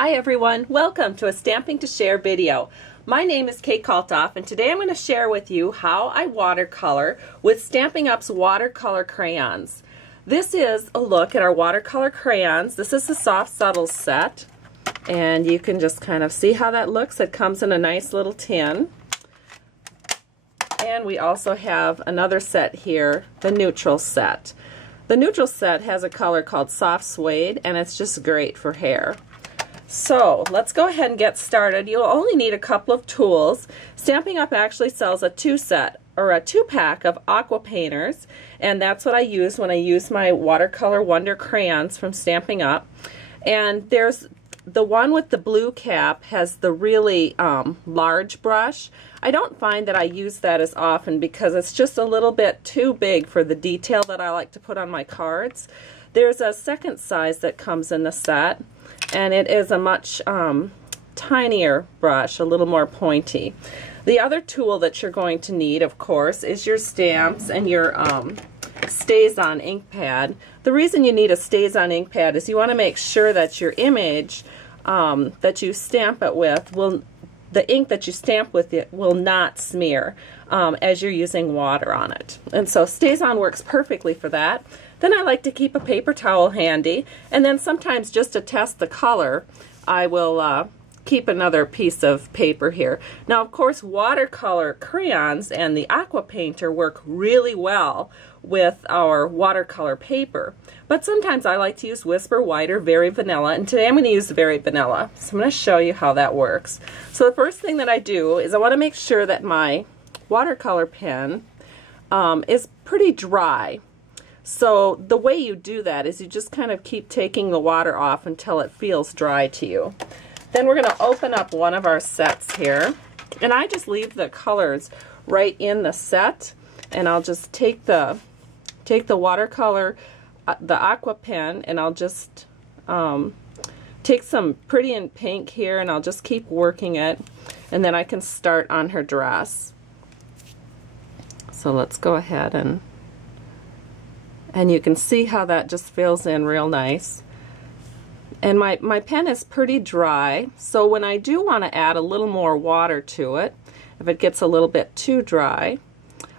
Hi everyone, welcome to a Stamping to Share video. My name is Kate Kalthoff and today I'm going to share with you how I watercolor with Stampin' Up's watercolor crayons. This is a look at our watercolor crayons. This is the Soft Subtles set and you can just kind of see how that looks. It comes in a nice little tin. And we also have another set here, the neutral set. The neutral set has a color called Soft Suede and it's just great for hair. So let's go ahead and get started. You'll only need a couple of tools. Stampin' Up actually sells a two-pack of Aqua Painters, and that's what I use when I use my Watercolor Wonder Crayons from Stampin' Up. And there's the one with the blue cap has the really large brush. I don't find that I use that as often because it's just a little bit too big for the detail that I like to put on my cards. There's a second size that comes in the set, and it is a much tinier brush, a little more pointy. The other tool that you're going to need, of course, is your stamps and your stays-on ink pad. The reason you need a stays-on ink pad is you want to make sure that your image that you stamp it with the ink that you stamp with it will not smear as you're using water on it. And so stays-on works perfectly for that. Then I like to keep a paper towel handy, and then sometimes just to test the color I will keep another piece of paper here. Now of course watercolor crayons and the Aqua Painter work really well with our watercolor paper, but sometimes I like to use Whisper White or Very Vanilla, and today I'm going to use Very Vanilla. So I'm going to show you how that works. So the first thing that I do is I want to make sure that my watercolor pen is pretty dry. So the way you do that is you just kind of keep taking the water off until it feels dry to you. Then we're going to open up one of our sets here, and I just leave the colors right in the set, and I'll just take the watercolor, the aqua pen, and I'll just take some Pretty in Pink here, and I'll just keep working it, and then I can start on her dress. So let's go ahead and you can see how that just fills in real nice. And my pen is pretty dry, so when I do want to add a little more water to it, if it gets a little bit too dry,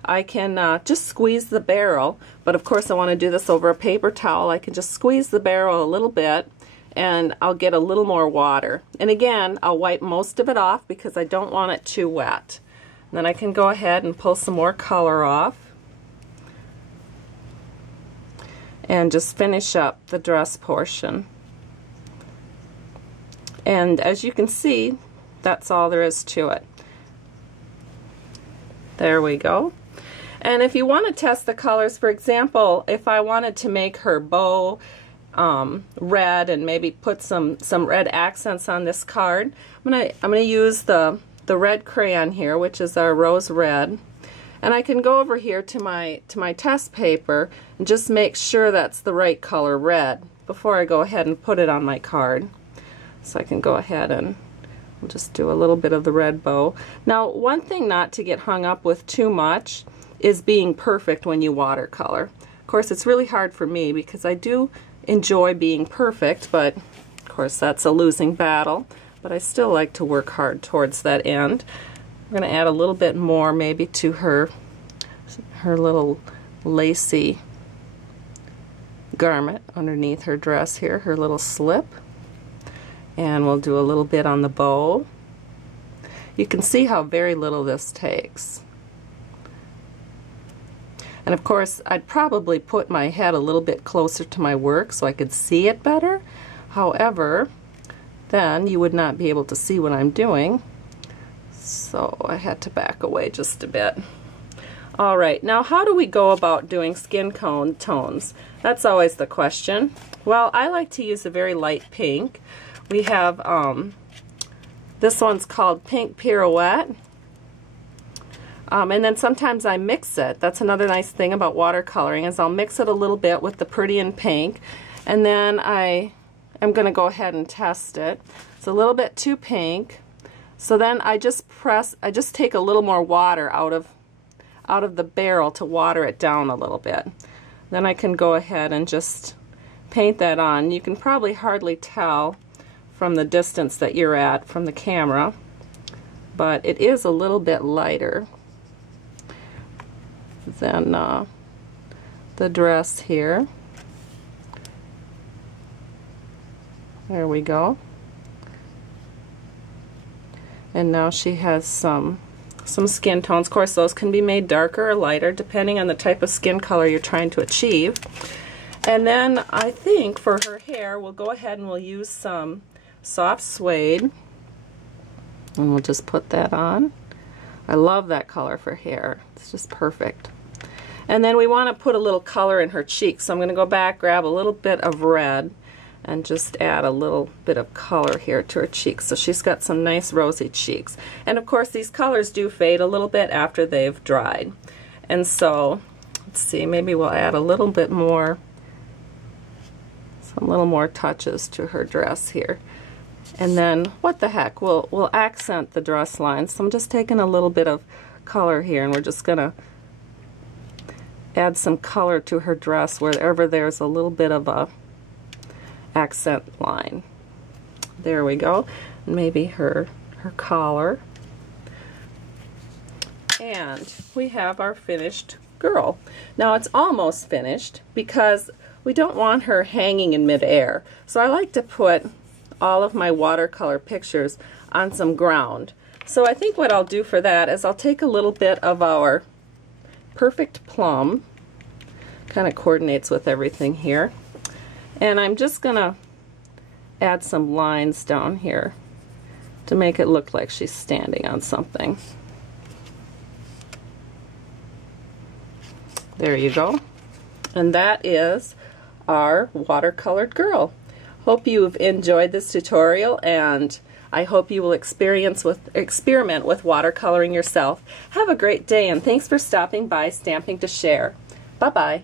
I can just squeeze the barrel, but of course I want to do this over a paper towel. I can just squeeze the barrel a little bit and I'll get a little more water. And again, I'll wipe most of it off because I don't want it too wet. And then I can go ahead and pull some more color off and just finish up the dress portion. And as you can see, that's all there is to it. There we go. And if you want to test the colors, for example, if I wanted to make her bow red and maybe put some red accents on this card, I'm gonna use the red crayon here, which is our rose red. And I can go over here to my test paper and just make sure that's the right color red before I go ahead and put it on my card. So I can go ahead and we'll just do a little bit of the red bow. Now one thing not to get hung up with too much is being perfect when you watercolor. Of course it's really hard for me because I do enjoy being perfect, but of course that's a losing battle, but I still like to work hard towards that end. I'm going to add a little bit more maybe to her little lacy garment underneath her dress here, her little slip. And we'll do a little bit on the bow. You can see how very little this takes. And of course I'd probably put my head a little bit closer to my work so I could see it better. However, then you would not be able to see what I'm doing. So I had to back away just a bit. Alright, now how do we go about doing skin tones? That's always the question. Well, I like to use a very light pink. We have, this one's called Pink Pirouette. And then sometimes I mix it. That's another nice thing about watercoloring is I'll mix it a little bit with the Pretty in Pink. And then I'm going to go ahead and test it. It's a little bit too pink. So then I just take a little more water out of the barrel to water it down a little bit. Then I can go ahead and just paint that on. You can probably hardly tell from the distance that you're at from the camera, but it is a little bit lighter than the dress here. There we go. And now she has some skin tones. Of course, those can be made darker or lighter depending on the type of skin color you're trying to achieve. And then I think for her hair, we'll go ahead and we'll use some soft suede. And we'll just put that on. I love that color for hair. It's just perfect. And then we want to put a little color in her cheeks. So I'm going to go back, grab a little bit of red, and just add a little bit of color here to her cheeks. So she's got some nice rosy cheeks. And of course these colors do fade a little bit after they've dried. And so, let's see, maybe we'll add a little bit more, some little more touches to her dress here. And then, what the heck, we'll accent the dress lines. So I'm just taking a little bit of color here, and we're just gonna add some color to her dress wherever there's a little bit of a accent line. There we go. And maybe her collar. And we have our finished girl. Now it's almost finished because we don't want her hanging in midair. So I like to put all of my watercolor pictures on some ground. So I think what I'll do for that is I'll take a little bit of our Perfect Plum, kind of coordinates with everything here, and I'm just gonna add some lines down here to make it look like she's standing on something. There you go. And that is our watercolored girl. Hope you've enjoyed this tutorial, and I hope you will experiment with watercoloring yourself. Have a great day, and thanks for stopping by Stamping to Share. Bye-bye.